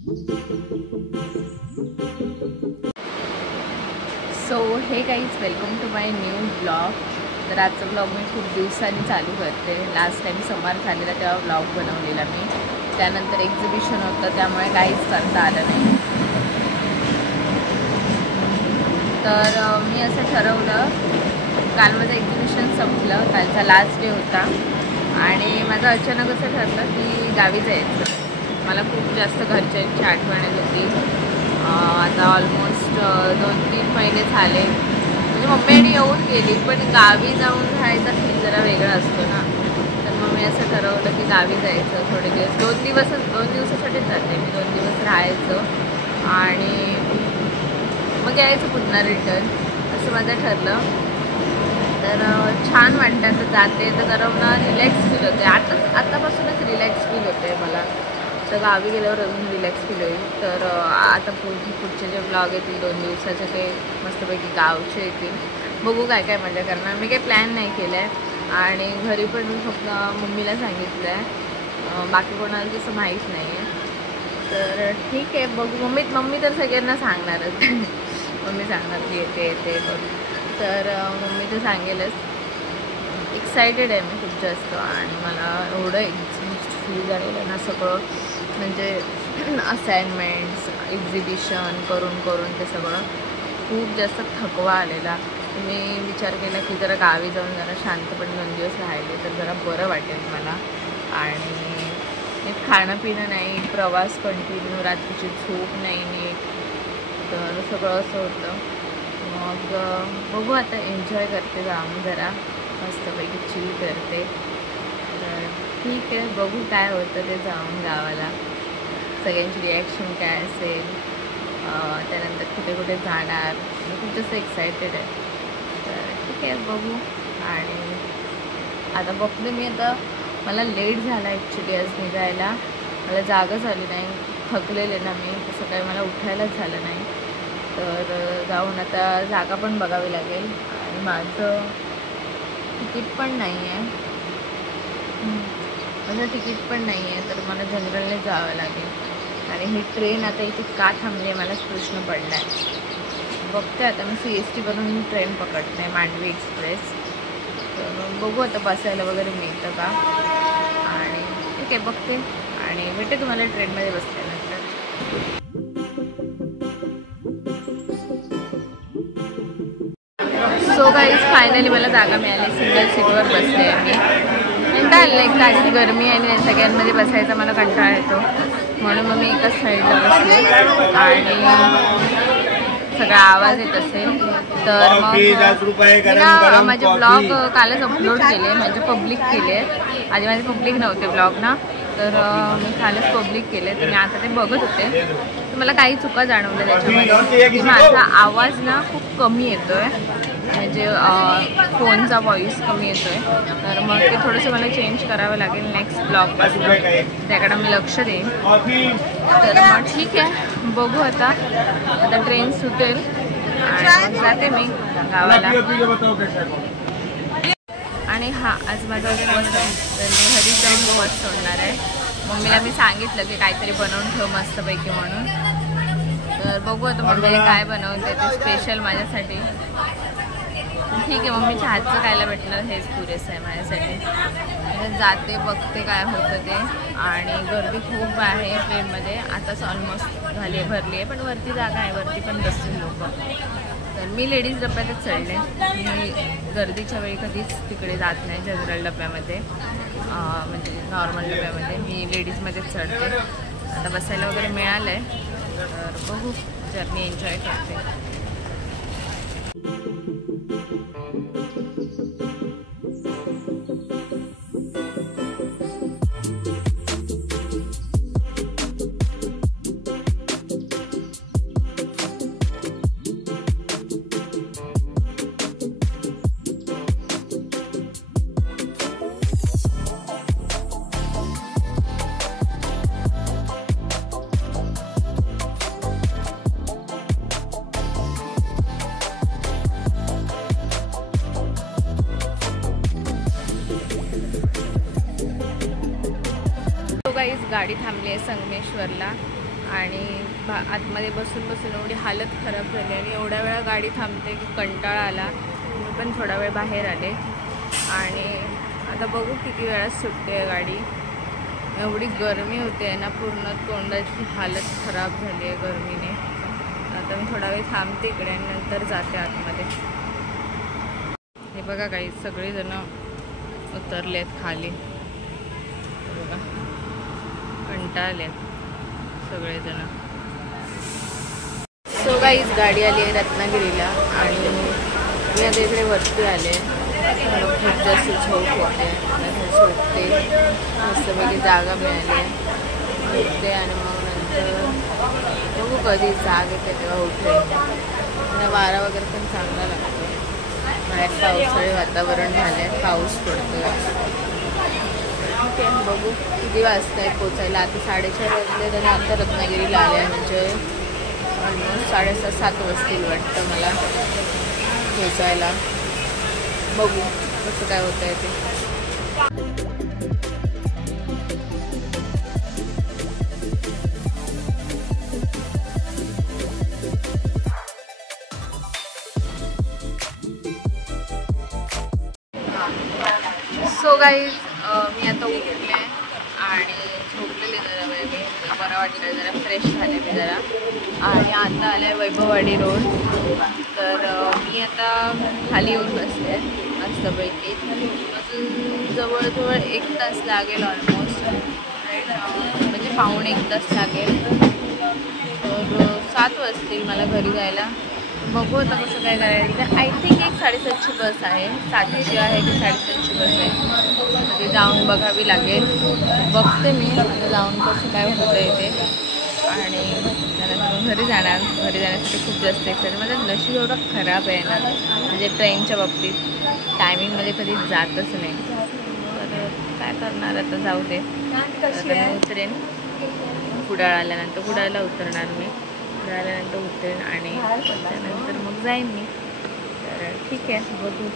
So hey guys, welcome to my new blog. तर आजचा blog मी खूप दिवसांनी चालू करते. लास्ट टाइम समर झालेला तेव्हा ब्लॉग बनवलेला मी. त्यानंतर एक्झिबिशन होतं त्यामुळे काहीच करता आलं नाही. तर मी असं ठरवलं, काल माझं एक्झिबिशन संपलं, कालचा लास्ट डे होता आणि माझं अचानक असं ठरलं की गावी जायचं. मला खूप जास्त घरच्यांची आठवण येत होती. आता ऑलमोस्ट 2-3 महिने झाले. म्हणजे मम्मी आणि येऊन गेली, पण गावी जाऊन राहायचा फील जरा वेगळा असतो ना. तर मग मी असं ठरवलं की गावी जायचं थोडे दिवस. 2 दिवसासाठीच जाते मी. 2 दिवस राहायचं आणि मग यायचं पुन्हा रिटर्न, असं माझं ठरलं. तर छान वाटतं. तर जाते तर जरा मला रिलॅक्स फील होते. आतापासूनच रिलॅक्स फील होते मला. तर गावी गेल्यावर अजून रिलॅक्स फील होईल. तर आता पुढचे जे ब्लॉग येतील 2 दिवसाचे ते मस्तपैकी गावचे येतील. बघू काय काय मजा करणार. मी काही प्लॅन नाही केलं आहे आणि घरी पण मी फक्त मम्मीला सांगितलं आहे, बाकी कोणाला तसं माहीत नाही आहे. तर ठीक आहे, बघू. मम्मी तर सगळ्यांना सांगणारच. मम्मी सांगणार की येते बघ. तर मम्मी तर सांगेलच. एक्सायटेड आहे मी खूप जास्त आणि मला एवढं फील झालेलं ना सगळं. म्हणजे असाइनमेंट्स, एक्झिबिशन करून ते सगळं खूप जास्त थकवा आलेला. मी विचार केला की जरा गावी जाऊन जरा शांतपणे 2 दिवस राहिले तर जरा बरं वाटेल मला. आणि खाणं पिणं नाही, प्रवास कंटिन्यू, रात्रीची झोप नाही नीट, तर सगळं असं होतं. मग बघू, आता एन्जॉय करते जाऊन, जरा मस्तपैकी चिल करते. तर ठीक आहे, बघू काय होतं ते जाऊन गावाला. सगळ्यांची रिॲक्शन काय असेल, त्यानंतर कुठे कुठे जाणार. मी खूप जास्त एक्सायटेड आहे. तर ठीक आहे, बघू. आणि आता बघते मी. आता मला लेट झाला ॲक्च्युली आज निघायला. मला जागच आली नाही. थकलेले ना मी, तसं काही मला उठायलाच झालं नाही. तर जाऊन आता जागा पण बघावी लागेल. आणि माझं तिकीट पण नाही आहे. माझं तिकीट पण नाही आहे, तर मला जनरलने जावं लागेल. आणि ही ट्रेन आता इथे का थांबली आहे मलाच प्रश्न पडला आहे. बघते आता मी CST बनून ट्रेन पकडते, मांडवी एक्सप्रेस. तर बघू आता बसायला वगैरे मिळतं का. आणि ठीक आहे, बघते आणि भेटते तुम्हाला ट्रेनमध्ये बसल्यानंतर. सो गाईज, फायनली मला जागा मिळाली. सिंगल सीटवर बसले आहे मी. कंटाळा आला एक ताजी गरमी आहे आणि सगळ्यांमध्ये बसायचा मला कंटाळा येतो, म्हणून मग मी एकाच साईडला बसले. आणि सगळा आवाज येत असेल तर मग माझे ब्लॉग कालच अपलोड केले, म्हणजे पब्लिक केले. आधी माझे पब्लिक नव्हते ब्लॉग ना, तर मी कालच पब्लिक केले. तर मी आता ते बघत होते, तर मला काही चुका जाणवल्या त्याच्यामध्ये की माझा आवाज ना खूप कमी येतो आहे, म्हणजे फोनचा व्हॉइस कमी येतो आहे. तर मग ते थोडंसं मला चेंज करावं लागेल नेक्स्ट ब्लॉगपासून, त्याकडं मी लक्ष देईन. तर मग ठीक आहे, बघू आता ट्रेन सुटेल आणि जाते मी गावाला. आणि हां, आज माझा उपवास आहे, तर मी घरीच जाऊन उपवास सोडणार आहे. मम्मीला मी सांगितलं की काहीतरी बनवून ठेव मस्तपैकी म्हणून. तर बघू आता मम्मी काय बनवते ते स्पेशल माझ्यासाठी. ठीक आहे, मम्मीच्या हातचं खायला भेटणार हेच पुरेसं आहे माझ्यासाठी. जाते, बघते काय होतं ते. आणि गर्दी खूप आहे ट्रेनमध्ये. आताच ऑलमोस्ट भरली आहे, पण वरती जागा आहे, वरती पण बसतील लोक. तर मी लेडीज डब्यातच चढले. मी गर्दीच्या वेळी कधीच तिकडे जात नाही जनरल डब्यामध्ये, म्हणजे नॉर्मल डब्यामध्ये. मी लेडीजमध्येच चढते. आता बसायला वगैरे मिळालं आहे, तर बघू, जर्नी एन्जॉय करते. गाडी थांबली आहे संगमेश्वरला आणि आतमध्ये बसून बसून एवढी हालत खराब झाली आणि एवढ्या वेळा गाडी थांबते की कंटाळा आला. मी पण थोडा वेळ बाहेर आले आणि आता बघू किती वेळात सुटते गाडी. एवढी गरमी होते ना, पूर्ण तोंडाची हालत खराब झाली आहे गरमीने. आता मी थोडा वेळ थांबते इकडे आणि नंतर जाते आतमध्ये. हे बघा काही सगळेजण उतरलेत खाली, बघा कंटाळलेत सगळेजण. सो गाईज गाडी आली आहे रत्नागिरीला आणि मी आता इकडे वरती आले. खूप जास्त झोप होते, झोपते. मस्तपैकी जागा मिळाली झोपते आणि मग नंतर बघू कधी जाग येते तेव्हा उठेल. वारा वगैरे पण चांगला लागतो. बाहेर पावसाळी वातावरण झालं आहे, पाऊस पडतो. ठीक आहे, बघू किती वाजता आहे पोचायला. आता 4:30 वाजले आणि आता रत्नागिरीला आले आहे, म्हणजे ऑलमोस्ट 6:30-7 वाजतील वाटतं मला पोचायला. बघू कसं काय होतं आहे ते. सो गाईज मी आता उठले आणि झोपलेले जरा वेळ. मी बरं वाटलं, जरा फ्रेश झाले मी जरा. आणि आता आलं आहे वैभववाडी रोड. तर मी आता खाली येऊन बसले मस्तपैकी. अजून जवळजवळ 1 तास लागेल ऑलमोस्ट, म्हणजे पाऊण 1 तास लागेल. तर 7 वाजतील मला घरी जायला. बघू आता कसं काय करायचं. आय थिंक एक 7:30ची बस आहे, 7ची आहे की 7:30ची बस आहे. म्हणजे जाऊन बघावी लागेल. बघते मी आता जाऊन कसं काय होतं आहे ते. आणि त्यानंतर घरी जाणार. घरी जाण्यासाठी खूप जास्त एक्साइटेड. माझं नशीब एवढं खराब आहे ना, म्हणजे ट्रेनच्या बाबतीत टायमिंगमध्ये कधी जातच नाही. तर काय करणार आता, जाऊ दे. आता मी उतरेन कुडाळ आल्यानंतर. कुडाळला उतरणार मी. आल्यानंतर उतरेन आणि त्यानंतर मग जाईन मी. तर ठीक आहे, बघू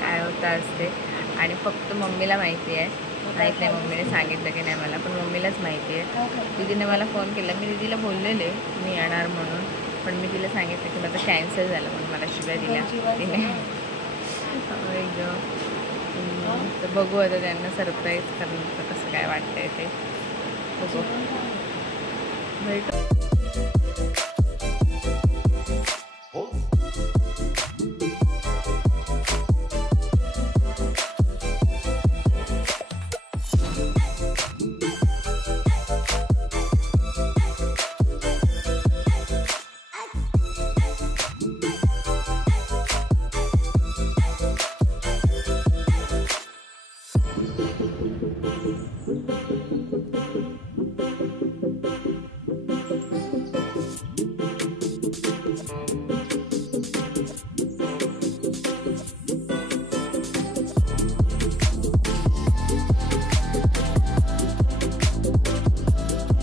काय होतं असते. आणि फक्त मम्मीला माहिती आहे, माहीत नाही मम्मीने सांगितलं की नाही मला, पण मम्मीलाच माहिती आहे. दीदीने मला फोन केला. मी दीदीला बोललेले मी येणार म्हणून, पण मी तिला सांगितलं की माझं कॅन्सल झालं म्हणून मला शिव्या दिल्या तिने. तर बघू आता त्यांना सरप्राईज करणं कसं काय वाटतंय ते. बघू भेटू.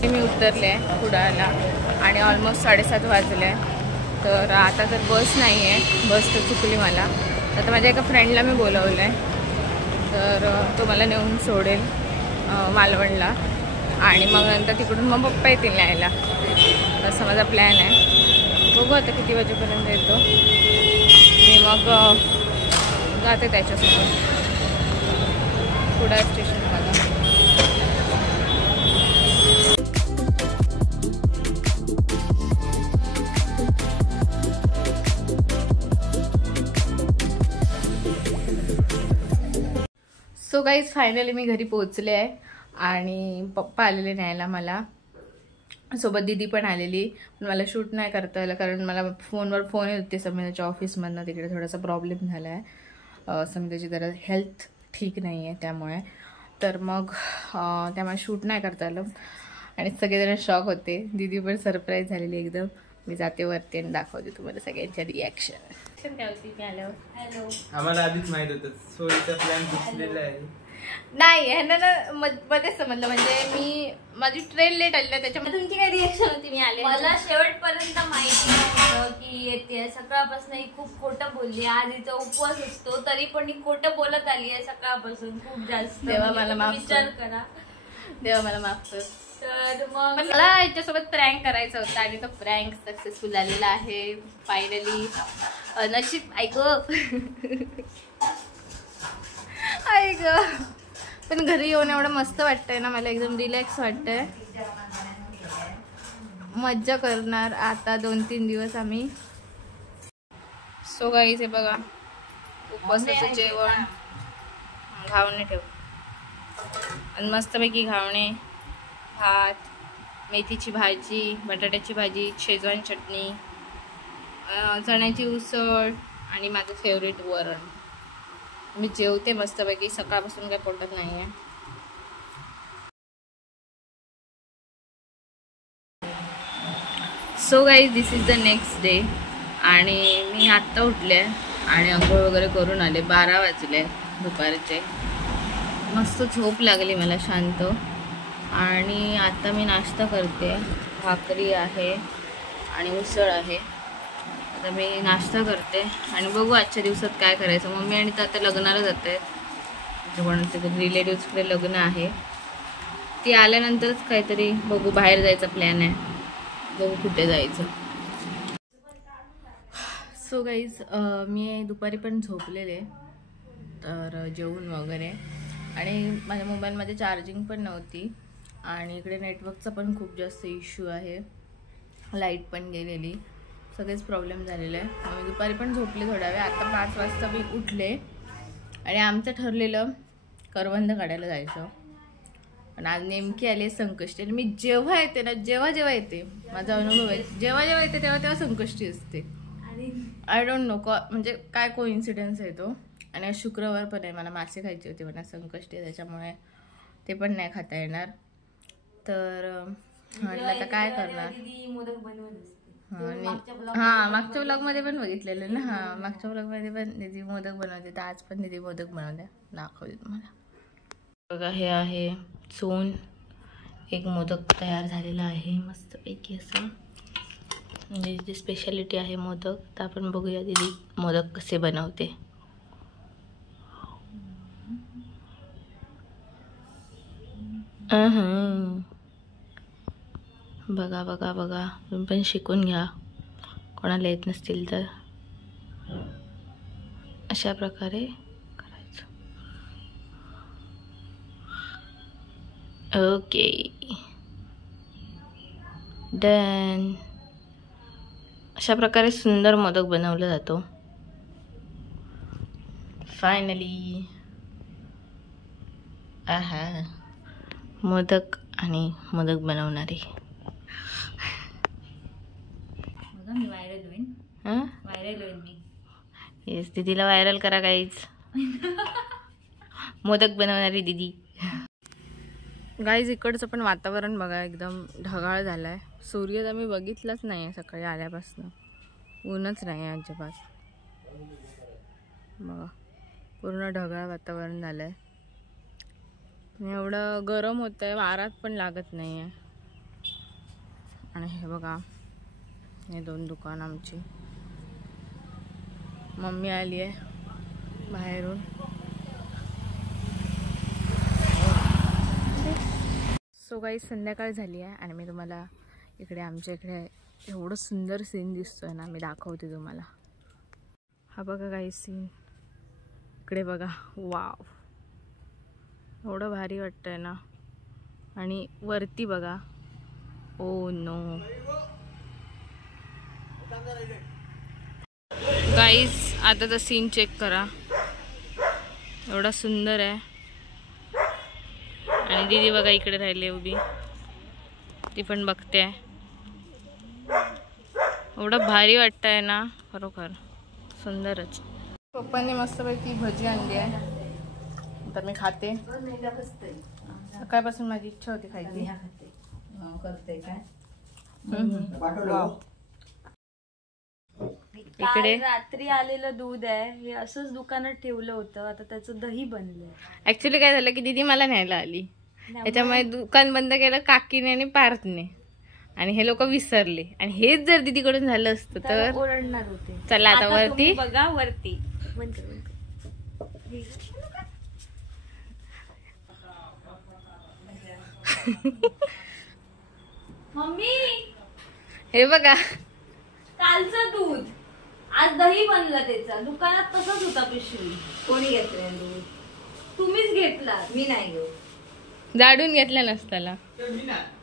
मी उतरले आहे कुडाळला आणि ऑलमोस्ट 7:30 वाजले. तर आता तर बस नाही आहे, बस तर चुकली मला. आता माझ्या एका फ्रेंडला मी बोलवलं आहे, तर तो मला नेऊन सोडेल मालवणला आणि मग नंतर तिकडून मग पप्पा येतील न्यायला. असा माझा प्लॅन आहे. बघू आता किती वाजेपर्यंत येतो. मी मग जाते त्याच्यासोबत कुडाळ स्टेशनला. सो गाईज फायनली मी घरी पोहोचले आहे आणि पप्पा आलेले न्यायला मला. सोबत दीदी पण आलेली, पण मला शूट नाही करता आलं कारण मला फोनवर फोन येत होते समिताच्या ऑफिसमधनं. तिकडे थोडासा प्रॉब्लेम झाला आहे, समिताची जरा हेल्थ ठीक नाही आहे त्यामुळे. तर मग त्यामुळे शूट नाही करता आलं आणि सगळेजण शॉक होते. दीदी पण सरप्राईज झालेली एकदम. मी जाते वरती आणि दाखवते तुम्हाला सगळ्यांच्या रिॲक्शन. काय होती मी आल्यावर. हॅलो, आम्हाला आधीच माहित होतं सोयीचा प्लॅन घुसलेला आहे. नाही ह्यांना ना मध्येच समजलं, म्हणजे मी माझी ट्रेन लेट आली ना त्याच्यामध्ये. तुमची काय रिॲक्शन होती मी आले? मला शेवटपर्यंत माहिती नव्हतं की येते. सकाळपासून ही खूप खोटं बोलली. आज हिचा उपवास असतो तरी पण ही खोटं बोलत आली आहे सकाळपासून खूप जास्त. देवा मला माफ विचार करा. देवा मला माफ कर. तर मग मला याच्यासोबत प्रँक करायचा होता आणि तो प्रँक सक्सेसफुल झालेला आहे फायनली. नशीब ऐक ऐक. पण घरी येऊन एवढं मस्त वाटतंय ना, मला एकदम रिलॅक्स वाटतंय. मज्जा करणार आता 2-3 दिवस आम्ही. सो गाईस हे बघा उपवासाचं जेवण. घावणे ठेव आणि मस्तपैकी घावणे, भात, मेथीची भाजी, बटाट्याची भाजी, शेजवान चटणी, चण्याची उसळ आणि माझं फेवरेट वरण. मी जेवते मस्तपैकी, सकाळपासून काय पोटात नाही आहे. So guys this is the next day आणि मी आत्ता उठले आणि अंघोळ वगैरे करून आले. 12 वाजले दुपारचे. मस्त झोप लागली मला शांत. आणि आता मी नाश्ता करते. भाकरी आहे आणि उसळ आहे. आता मी नाश्ता करते आणि बघू आजच्या दिवसात काय करायचं. मम्मी आणि आता लग्नाला जात आहेत, कोणाचं रिलेटिव्सकडे लग्न आहे. ती आल्यानंतरच काहीतरी बघू, बाहेर जायचा प्लॅन आहे. बघू कुठे जायचं. सो गाईज मी दुपारी पण झोपलेले तर जेवून वगैरे. आणि माझ्या मोबाईलमध्ये चार्जिंग पण नव्हती आणि इकडे नेटवर्कचा पण खूप जास्त इश्यू आहे. लाईट पण गेलेली, सगळेच प्रॉब्लेम झालेले आहे. मी दुपारी पण झोपले थोडा वेळ. आता 5 वाजता मी उठले आणि आमचं ठरलेलं करवंद काढायला जायचं. पण आज नेमकी आली संकष्टी. आणि मी जेव्हा येते ना, जेव्हा येते, माझा अनुभव आहे, जेव्हा येते तेव्हा संकष्टी असते. आय डोंट नो म्हणजे काय कोइन्सिडन्स आहे तो. आणि आज शुक्रवार पण आहे, मला मासे खायचे होते पण संकष्टी, त्याच्यामुळे ते पण नाही खाता येणार. तर म्हटलं आता काय करणार. हां मागच्या ब्लॉगमध्ये पण बघितलेलं ना. हां मागच्या ब्लॉगमध्ये पण दीदी मोदक बनवते, तर आज पण दीदी मोदक बनवते, दाखवते तुम्हाला. बघा हे आहे चून. एक मोदक तयार झालेला आहे मस्तपैकी असं. म्हणजे जी स्पेशालिटी आहे मोदक. तर आपण बघूया दीदी मोदक कसे बनवते. बघा बघा बघा, तुम्ही पण शिकून घ्या कोणाला येत नसतील तर. अशा प्रकारे करायचं. Okay done. अशा प्रकारे सुंदर मोदक बनवला जातो फायनली. आहा मोदक आणि मोदक बनवणारी. मी व्हायरल होईन. हां व्हायरल होईन मी. येस दीदीला व्हायरल करा गाईज. मोदक बनवणारी दीदी. गाईज इकडचं पण वातावरण बघा, एकदम ढगाळ झालं आहे. सूर्य तर मी बघितलाच नाही आहे सकाळी आल्यापासून. ऊनच नाही आहे अजिबात. बघा पूर्ण ढगाळ वातावरण झालं आहे. एवढं गरम होतं आहे, वारात पण लागत नाही आहे. आणि हे बघा हे 2 दुकान आमची. मम्मी आली आहे बाहेरून. सो गाईज संध्याकाळ झाली आहे आणि मी तुम्हाला इकडे आमच्या इकडे एवढं सुंदर सीन दिसतोय ना, मी दाखवते तुम्हाला. हा बघा गाईज सीन इकडे बघा. वाव एवढं भारी वाटतंय ना. आणि वरती बघा. ओ नो गाईज आता तर सीन चेक करा, एवढा सुंदर आहे. आणि दीदी बघा इकडे राहिली उभी, ती पण बघते. एवढं भारी वाटतंय ना, खरोखर सुंदरच. पप्पांनी मस्तपैकी भजी आणली आहे, तर मी खाते. सकाळपासून माझी इच्छा होती खायची. इकडे रात्री आलेलं दूध आहे, हे असंच दुकानात ठेवलं होतं, आता त्याचं दही बनलंय. ऍक्च्युली काय झालं की दीदी मला न्यायला आली, त्याच्यामुळे दुकान बंद केलं काकीने आणि पार्थने. आणि हे लोक विसरले. आणि हेच जर दीदीकडून झालं असतं तर ओरडणार होते. चला आता वरती बघा, वरती मम्मी हे बघा कालचं दूध आज दही बनलं त्याचा. दुकानात तसंच होता पिशवी. कोणी घेतलं दूध? तुम्हीच घेतला. मी नाही घेऊ. जाडून घेतल्या नसताला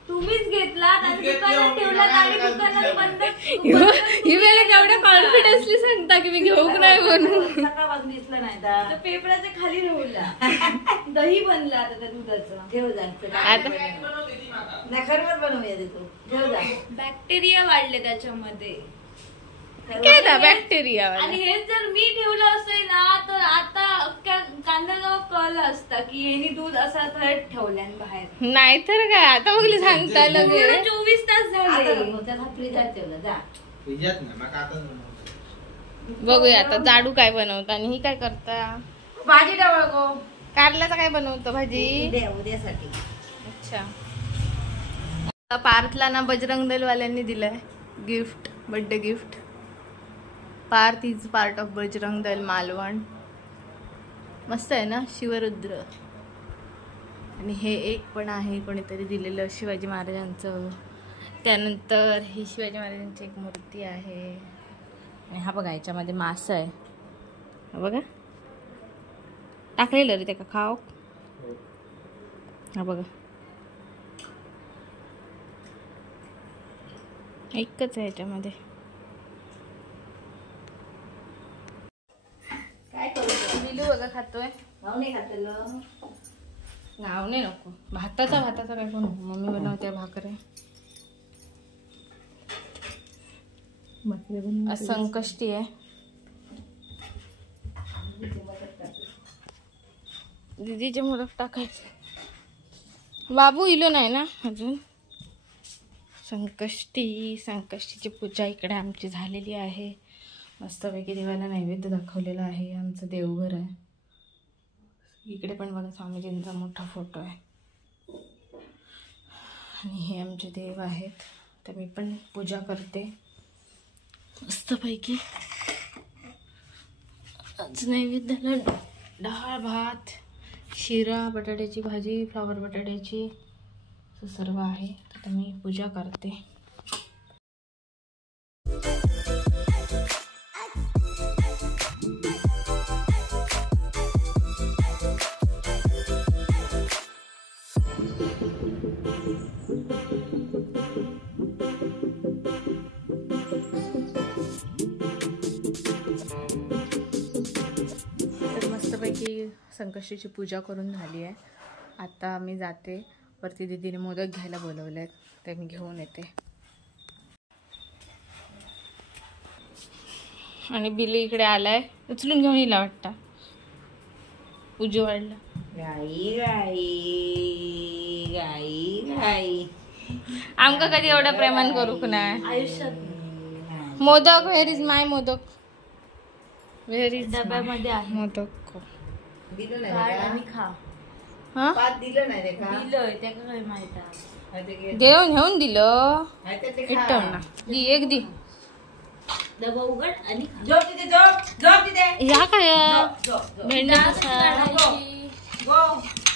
तुम्हीच घेतला आणि दुकानात ठेवला आणि दुकानात बंद. ही वेळेला केवढ्या कॉन्फिडन्सली सांगता की मी घेऊ नाही बनवू. सकाळपासून दिसलं नाही तर पेपराच्या खाली ठेवला. दही बनलं आता त्या दुधाचं. ठेव जा. आता नाही खरंच बनवूया ते तू. ठेव जा. बॅक्टेरिया वाढले त्याच्यामध्ये. काय ना बॅक्टेरिया आणि हेच जर मी ठेवलं असेल ना तर आता कांदळगाव कळलं असतं की यांनी दूध असा थेट ठेवल्यान बाहेर. नाहीतर काय आता बघली सांगता लगेच 24 तास झाले. आता नको, त्याला फ्रीजात ठेवलं जा. बघूया आता जाडू काय बनवता आणि ही काय करता. भाजी डवळ गो. कारल्याचा काय बनवतो भाजी. उद्यासाठी. अच्छा पार्थला ना बजरंग दलवाल्यांनी दिलंय gift, birthday gift. Parth is part of Bajrang Dal Malvan. मस्त आहे ना शिवरुद्र. आणि हे एक पण आहे कोणीतरी दिलेलं शिवाजी महाराजांचं. त्यानंतर ही शिवाजी महाराजांची एक मूर्ती आहे. आणि हा बघा याच्यामध्ये मासा आहे. हा बघा टाकलेलं रे ते का खाव. हा बघा एकच आहे याच्यामध्ये. काय करू? बिलू बघा खातोय. भाऊ नाही खातलं. नाव नाही नको. भाताचा काय कोण मम्मी बनवते भाकरे. संकष्टी आहे. दीदीचे मोदक टाकायचे. बाबू इलो नाही ना अजून. संकष्टीची पूजा इकडे आमची झालेली आहे. मस्तपैकी देवाला नैवेद्य दाखवलेला आहे. आमचं देवघर आहे. इकडे पण बघा स्वामीजींचा मोठा फोटो आहे. आणि हे आमचे देव आहेत. तर मी पण पूजा करते मस्तपैकी. आज नैवेद्याला डाळ भात, शिरा, बटाट्याची भाजी, फ्लावर बटाट्याची असं सर्व आहे. तर मी पूजा करते. मस्तपैकी संकष्टीची पूजा करून झाली आहे. आता मी जाते वरती. दीदीने मोदक घ्यायला बोलवले आहेत ते मी घेऊन येते. आणि बिलू इकडे आलाय. उचलून घेऊन येईल वाटतं उजवाडला. गाई गाई गाई गाई. आमका कधी एवढं प्रेमान करूक नाही आयुष्यात. Modak where is my modak. Where is डब्यामध्ये आहे मोदक. दिलं काढ नाही आणि रे खा. हा पात दिलं नाही रे का? दिलंय त्या काय माहित आहे. घेऊन दिलं. ते इट्टव ना दी एक दी. डबा उघड आणि खा. झोप तिथे, झोप तिथे. या काय झोप भेंड काढायची. गो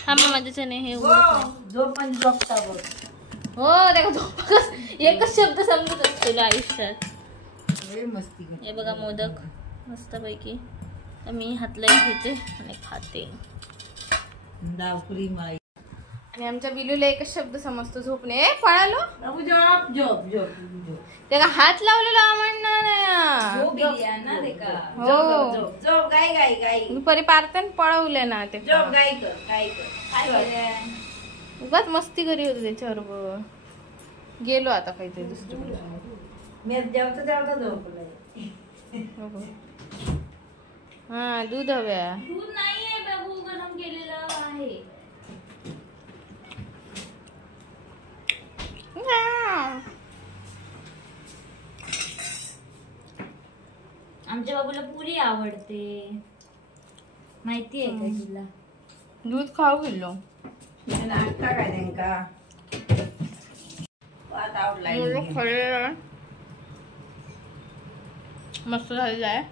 हा मग माझ्याचं नाही हे गो. झोप म्हणजे झोपता बघ. हो त्या झोपकच एकच शब्द समजत असतो तुला आयुष्यात. लय मस्ती करते. हे बघा मोदक मस्तपैकी. तर मी हातला घेते आणि खाते. दावपुरी माई. आणि आमच्या बिलूला एकच शब्द समजतो झोपणे. पळालो बाबू झोप झोप झोप झोप. त्याला हात लावलेला आवडणार नाही. झोप दिली ना रे का. हो झोप झोप गाई गाई गाई. दुपारी पारतान पळवले ना ते. झोप गाई कर गाई कर. काय केलंय? उगाच मस्ती करी होती त्याच्याबरोबर. गेलो आता काहीतरी दुसरीकडे. मी जेवता जेवता झोपलंय. हा दूध हव्या. दूध नाहीये बाबू, गरम केलेलं आहे. आमच्या बाबूला पुरी आवडते, माहिती आहे का तुला? दूध खाऊ गेलो. नाश्ता काय त्यांका पात आवडला. मस्त झालेला आहे.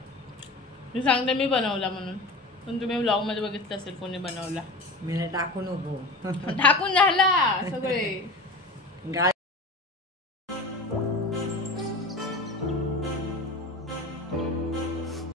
मी सांगते मी बनवला म्हणून, पण तुम्ही व्लॉग मध्ये बघितलं असेल कोणी बनवला. मी टाकू नको. टाकून झाला सगळे.